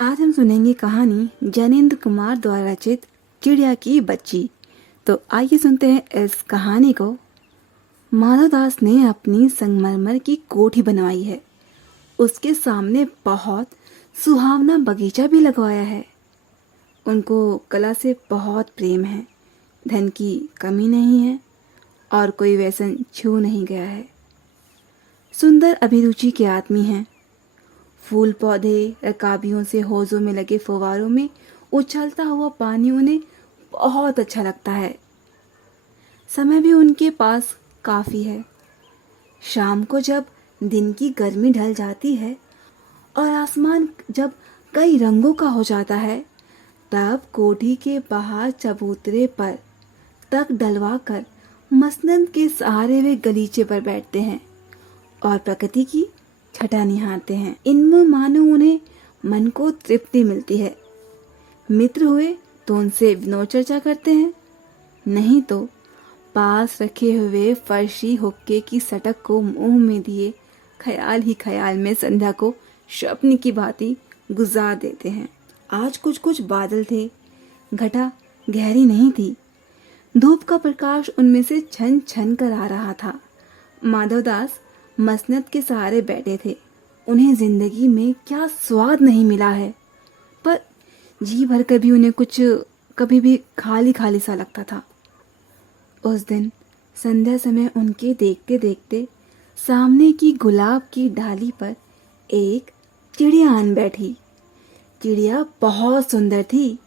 आज हम सुनेंगे कहानी जैनेन्द्र कुमार द्वारा रचित चिड़िया की बच्ची। तो आइए सुनते हैं इस कहानी को। माधवदास ने अपनी संगमरमर की कोठी बनवाई है। उसके सामने बहुत सुहावना बगीचा भी लगवाया है। उनको कला से बहुत प्रेम है। धन की कमी नहीं है और कोई व्यसन छू नहीं गया है। सुंदर अभिरुचि के आदमी हैं। फूल पौधे रकाबियों से हौजों में लगे फव्वारों में उछलता हुआ पानी उन्हें बहुत अच्छा लगता है। समय भी उनके पास काफी है। शाम को जब दिन की गर्मी ढल जाती है और आसमान जब कई रंगों का हो जाता है, तब कोठी के बाहर चबूतरे पर तक डलवा कर मसनद के सहारे वे गलीचे पर बैठते हैं और प्रकृति की छटा निहारते हैं। इनमें मानो उन्हें मन को तृप्ति मिलती है। मित्र हुए तो उनसे विनोद चर्चा करते हैं, नहीं तो पास रखे हुए फर्शी हुक्के की सटक को मुंह में दिए ख्याल ही ख्याल में संध्या को स्वप्न की भांति गुजार देते हैं। आज कुछ कुछ बादल थे। घटा गहरी नहीं थी। धूप का प्रकाश उनमें से छन छन कर आ रहा था। माधवदास मसनद के सहारे बैठे थे। उन्हें जिंदगी में क्या स्वाद नहीं मिला है, पर जी भर कर भी उन्हें कुछ कभी भी खाली खाली सा लगता था। उस दिन संध्या समय उनके देखते देखते सामने की गुलाब की डाली पर एक चिड़िया आन बैठी। चिड़िया बहुत सुंदर थी।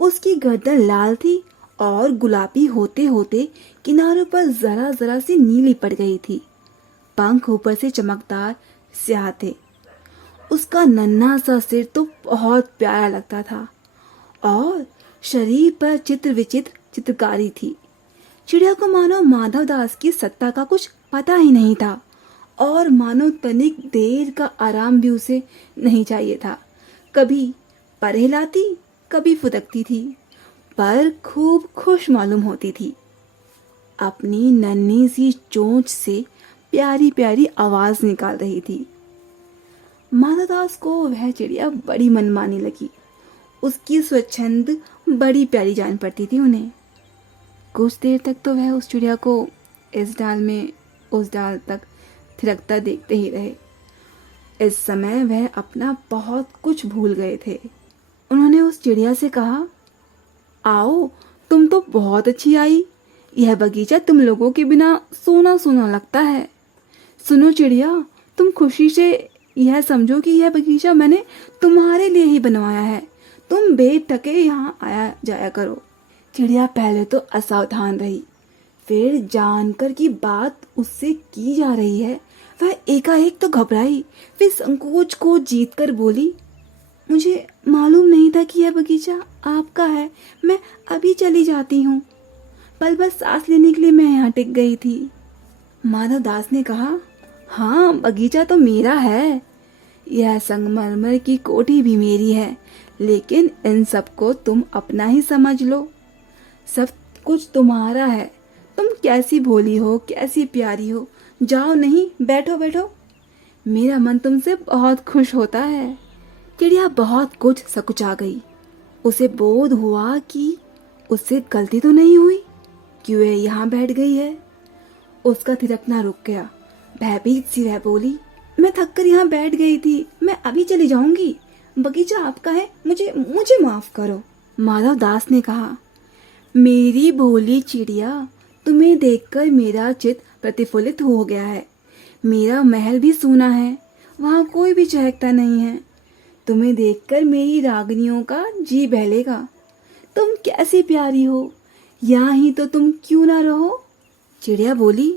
उसकी गर्दन लाल थी और गुलाबी होते होते किनारों पर जरा जरा सी नीली पड़ गई थी। पंख ऊपर से चमकदार स्याह थे। उसका नन्हा सा सिर तो बहुत प्यारा लगता था और शरीर पर चित्र विचित्र चित्रकारी थी। चिड़िया को मानो माधवदास की सत्ता का कुछ पता ही नहीं था और मानो तनिक देर का आराम भी उसे नहीं चाहिए था। कभी पर हिलाती, कभी फुदकती थी, पर खूब खुश मालूम होती थी। अपनी नन्ही सी चोंच से प्यारी प्यारी आवाज निकाल रही थी। माधवदास को वह चिड़िया बड़ी मनमानी लगी। उसकी स्वच्छंद बड़ी प्यारी जान पड़ती थी उन्हें। कुछ देर तक तो वह उस चिड़िया को इस डाल में उस डाल तक थिरकता देखते ही रहे। इस समय वह अपना बहुत कुछ भूल गए थे। उन्होंने उस चिड़िया से कहा, आओ, तुम तो बहुत अच्छी आई। यह बगीचा तुम लोगों के बिना सोना सोना लगता है। सुनो चिड़िया, तुम खुशी से यह समझो कि यह बगीचा मैंने तुम्हारे लिए ही बनवाया है। तुम बेटके यहाँ आया जाया करो। चिड़िया पहले तो असावधान रही, फिर जानकर कि बात उससे की जा रही है वह एकाएक तो घबराई। फिर संकोच को जीतकर बोली, मुझे मालूम नहीं था कि यह बगीचा आपका है। मैं अभी चली जाती हूँ। पल बस सांस लेने के लिए मैं यहाँ टिक गई थी। माधवदास ने कहा, हाँ, बगीचा तो मेरा है। यह संगमरमर की कोठी भी मेरी है, लेकिन इन सबको तुम अपना ही समझ लो। सब कुछ तुम्हारा है। तुम कैसी भोली हो, कैसी प्यारी हो। जाओ, नहीं, बैठो बैठो। मेरा मन तुमसे बहुत खुश होता है। चिड़िया बहुत कुछ सकुचा गई। उसे बोध हुआ कि उससे गलती तो नहीं हुई कि वह यहाँ बैठ गई है। उसका थिरकना रुक गया। भयभीत सी वह बोली, मैं थक कर यहाँ बैठ गई थी। मैं अभी चली जाऊंगी। बगीचा आपका है, मुझे मुझे माफ करो। माधवदास ने कहा, मेरी भोली चिड़िया, तुम्हें देखकर मेरा चित्त प्रतिफलित हो गया है। मेरा महल भी सूना है, वहाँ कोई भी चहकता नहीं है। तुम्हें देखकर मेरी रागनियों का जी बहलेगा। तुम कैसी प्यारी हो, यहाँ ही तो तुम क्यों ना रहो। चिड़िया बोली,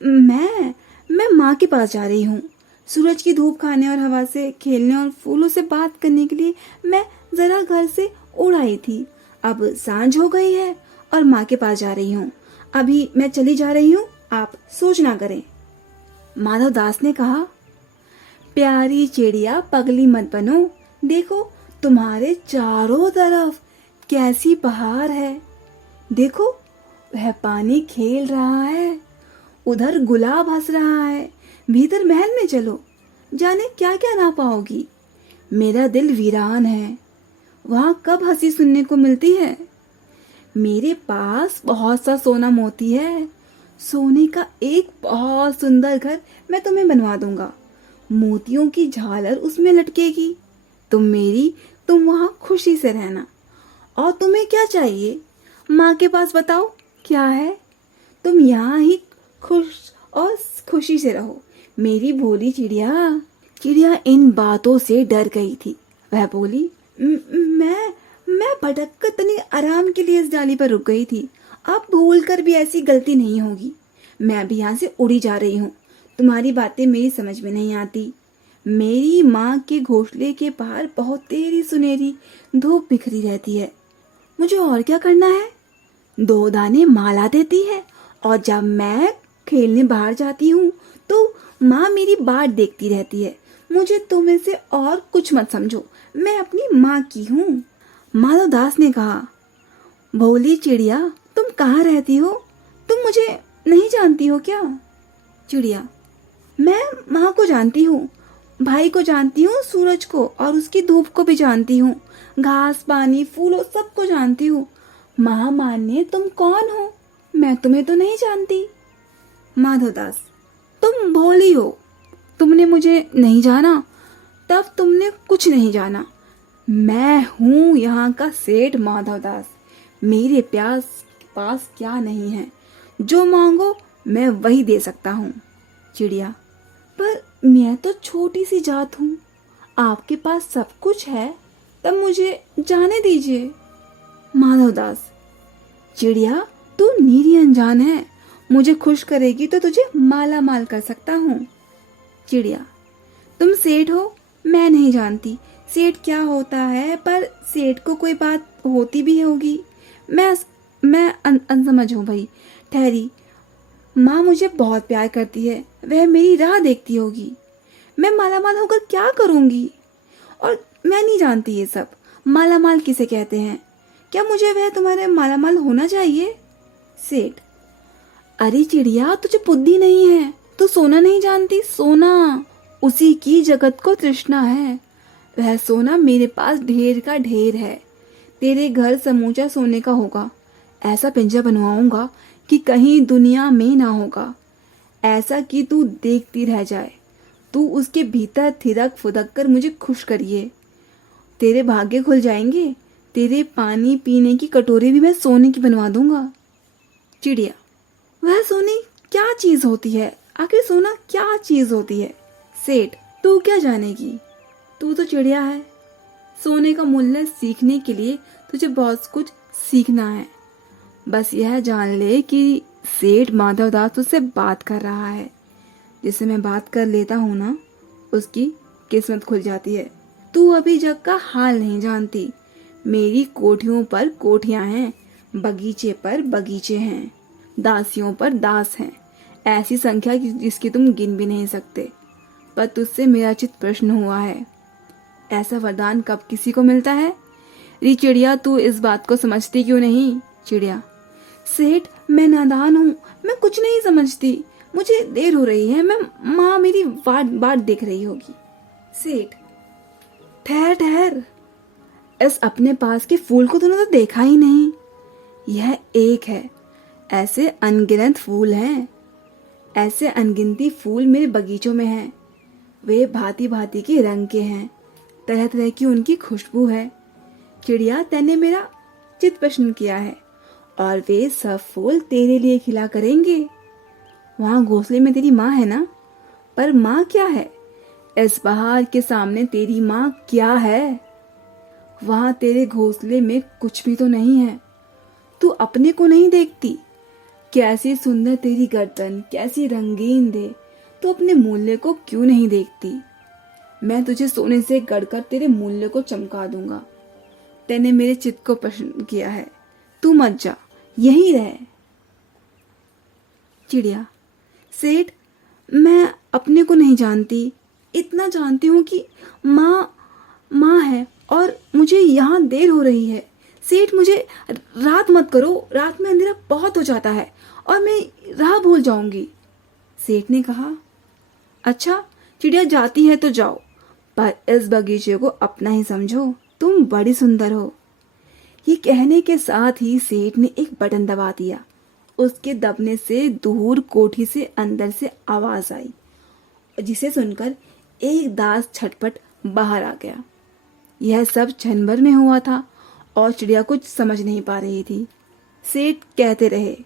मैं माँ के पास जा रही हूँ। सूरज की धूप खाने और हवा से खेलने और फूलों से बात करने के लिए मैं जरा घर से उड़ आई थी। अब सांझ हो गई है और माँ के पास जा रही हूँ। अभी मैं चली जा रही हूँ, आप सोच ना करें। माधवदास ने कहा, प्यारी चिड़िया, पगली मत बनो। देखो, तुम्हारे चारों तरफ कैसी बहार है। देखो, वह पानी खेल रहा है, उधर गुलाब हंस रहा है। भीतर महल में चलो, जाने क्या क्या ना पाओगी। मेरा दिल वीरान है, वहाँ कब हंसी सुनने को मिलती है। मेरे पास बहुत सा सोना मोती है, सोने का एक बहुत सुंदर घर मैं तुम्हें बनवा दूंगा। मोतियों की झालर उसमें लटकेगी। तुम वहाँ खुशी से रहना। और तुम्हें क्या चाहिए, माँ के पास बताओ क्या है। तुम यहाँ ही खुश और खुशी से रहो, मेरी भोली चिड़िया। चिड़िया इन बातों से डर गई थी। वह बोली, मैं भटक कर तनी आराम के लिए इस डाली पर रुक गई थी। अब भूल कर भी ऐसी गलती नहीं होगी। मैं अभी यहाँ से उड़ी जा रही हूँ। तुम्हारी बातें मेरी समझ में नहीं आती। मेरी माँ के घोंसले के बाहर बहुत तेरी सुनहरी धूप बिखरी रहती है। मुझे और क्या करना है। 2 दाने माला देती है, और जब मैं खेलने बाहर जाती हूँ तो माँ मेरी बाट देखती रहती है। मुझे तुम में से और कुछ मत समझो, मैं अपनी माँ की हूँ। माधव दास ने कहा, भोली चिड़िया, तुम कहाँ रहती हो? तुम मुझे नहीं जानती हो क्या? चिड़िया, मैं माँ को जानती हूँ, भाई को जानती हूँ, सूरज को और उसकी धूप को भी जानती हूँ, घास पानी फूलों सबको जानती हूँ। माँ माने तुम कौन हो? मैं तुम्हें तो नहीं जानती। माधवदास, तुम भोली हो, तुमने मुझे नहीं जाना, तब तुमने कुछ नहीं जाना। मैं हूँ यहाँ का सेठ माधवदास। मेरे पास क्या नहीं है, जो मांगो मैं वही दे सकता हूँ। चिड़िया, पर मैं तो छोटी सी जात हूँ, आपके पास सब कुछ है, तब मुझे जाने दीजिए। माधवदास, चिड़िया, तू नीरी अनजान है, मुझे खुश करेगी तो तुझे माला माल कर सकता हूँ। चिड़िया, तुम सेठ हो, मैं नहीं जानती सेठ क्या होता है, पर सेठ को कोई बात होती भी होगी। मैं अनसमझ हूँ भाई। ठहरी, माँ मुझे बहुत प्यार करती है, वह मेरी राह देखती होगी। मैं मालामाल होकर क्या करूँगी? और मैं नहीं जानती ये सब, मालामाल किसे कहते हैं। क्या मुझे वह तुम्हारे मालामाल होना चाहिए? सेठ, अरे चिड़िया, तुझे बुद्धि नहीं है, तू सोना नहीं जानती? सोना, उसी की जगत को तृष्णा है। वह सोना मेरे पास ढेर का ढेर है। तेरे घर समूचा सोने का होगा। ऐसा पिंजरा बनवाऊंगा कि कहीं दुनिया में ना होगा, ऐसा कि तू देखती रह जाए। तू उसके भीतर थिरक फुदक कर मुझे खुश करिए। तेरे भाग्य खुल जाएंगे। तेरे पानी पीने की कटोरी भी मैं सोने की बनवा दूंगा। चिड़िया, वह सोने क्या चीज होती है? आखिर सोना क्या चीज होती है? सेठ, तू क्या जानेगी, तू तो चिड़िया है। सोने का मूल्य सीखने के लिए तुझे बहुत कुछ सीखना है। बस यह जान ले कि सेठ माधवदास तुझसे बात कर रहा है। जिससे मैं बात कर लेता हूँ ना, उसकी किस्मत खुल जाती है। तू अभी जग का हाल नहीं जानती। मेरी कोठियों पर कोठियां हैं, बगीचे पर बगीचे हैं, दासियों पर दास हैं, ऐसी संख्या जिसकी तुम गिन भी नहीं सकते। पर तुझसे मेरा चित्त प्रश्न हुआ है, ऐसा वरदान कब किसी को मिलता है? री चिड़िया, तू इस बात को समझती क्यों नहीं? चिड़िया, सेठ, मैं नादान हूँ, मैं कुछ नहीं समझती। मुझे देर हो रही है, मैं माँ मेरी बाट देख रही होगी। सेठ, ठहर ठहर, इस अपने पास के फूल को तूने तो देखा ही नहीं। यह एक है, ऐसे अनगिनत फूल हैं। ऐसे अनगिनती फूल मेरे बगीचों में हैं। वे भांति भांति के रंग के हैं, तरह तरह की उनकी खुशबू है। चिड़िया, तैने मेरा चित्त प्रश्न किया है, और वे सब फूल तेरे लिए खिला करेंगे। वहां घोंसले में तेरी माँ है ना, पर माँ क्या है? इस बहार के सामने तेरी माँ क्या है? वहां तेरे घोंसले में कुछ भी तो नहीं है। तू अपने को नहीं देखती? कैसी सुंदर तेरी गर्दन, कैसी रंगीन दे। तू अपने मूल्य को क्यों नहीं देखती? मैं तुझे सोने से गढ़कर तेरे मूल्य को चमका दूंगा। तैने मेरे चित्त को प्रश्न किया है, तू मत जा, यहीं रह। चिड़िया, सेठ, मैं अपने को नहीं जानती, इतना जानती हूँ कि माँ है और मुझे यहाँ देर हो रही है। सेठ, मुझे रात मत करो, रात में अंधेरा बहुत हो जाता है और मैं राह भूल जाऊंगी। सेठ ने कहा, अच्छा चिड़िया जाती है तो जाओ, पर इस बगीचे को अपना ही समझो, तुम बड़ी सुंदर हो। ये कहने के साथ ही सेठ ने एक बटन दबा दिया। उसके दबने से दूर कोठी से अंदर से आवाज आई, जिसे सुनकर एक दास छटपट बाहर आ गया। यह सब क्षण भर में हुआ था और चिड़िया कुछ समझ नहीं पा रही थी। सेठ कहते रहे,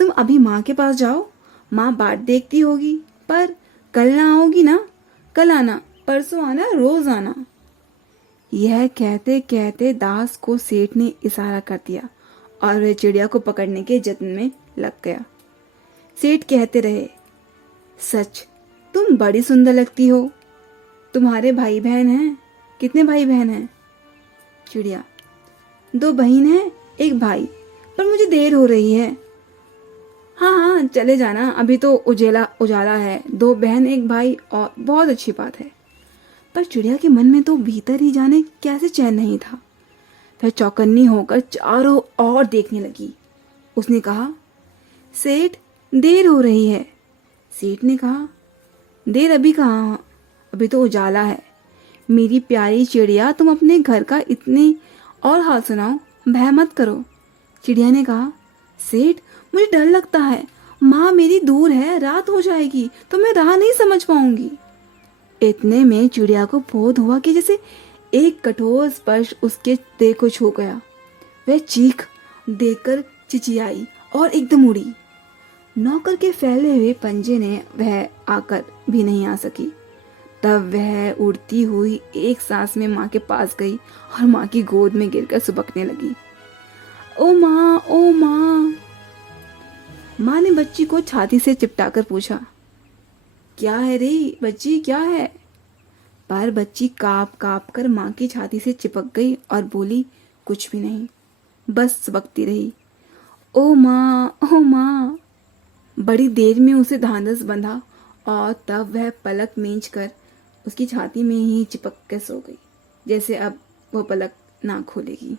तुम अभी माँ के पास जाओ, माँ बाट देखती होगी, पर कल ना आओगी ना? कल आना, परसों आना, रोज आना। यह कहते कहते दास को सेठ ने इशारा कर दिया और वह चिड़िया को पकड़ने के जत्न में लग गया। सेठ कहते रहे, सच तुम बड़ी सुंदर लगती हो। तुम्हारे भाई बहन हैं? कितने भाई बहन हैं? चिड़िया, 2 बहन हैं, 1 भाई, पर मुझे देर हो रही है। हाँ हाँ चले जाना, अभी तो उजाला है। 2 बहन 1 भाई, और बहुत अच्छी बात है। पर चिड़िया के मन में तो भीतर ही जाने कैसे चैन नहीं था। वह चौकन्नी होकर चारों ओर देखने लगी। उसने कहा, सेठ देर हो रही है। सेठ ने कहा, देर अभी कहाँ, अभी तो उजाला है। मेरी प्यारी चिड़िया, तुम अपने घर का इतने और हाल सुनाओ, भय मत करो। चिड़िया ने कहा, सेठ मुझे डर लगता है, माँ मेरी दूर है, रात हो जाएगी तो मैं राह नहीं समझ पाऊंगी। इतने में चिड़िया को बोध हुआ कि जैसे एक कठोर स्पर्श उसके देह को छू गया। वह चीख देकर चिचियाई और एकदम उड़ी। नौकर के फैले हुए पंजे ने वह आकर भी नहीं आ सकी। तब वह उड़ती हुई एक सांस में माँ के पास गई और माँ की गोद में गिरकर सुबकने लगी। ओ माँ, ओ माँ। माँ ने बच्ची को छाती से चिपटाकर पूछा, क्या है रे बच्ची, क्या है? पर बच्ची कांप कांप कर माँ की छाती से चिपक गई और बोली, कुछ भी नहीं, बस सुबकती रही। ओ माँ, ओ माँ। बड़ी देर में उसे ढांढस बंधा और तब वह पलक मींच कर उसकी छाती में ही चिपक कर सो गई, जैसे अब वह पलक ना खोलेगी।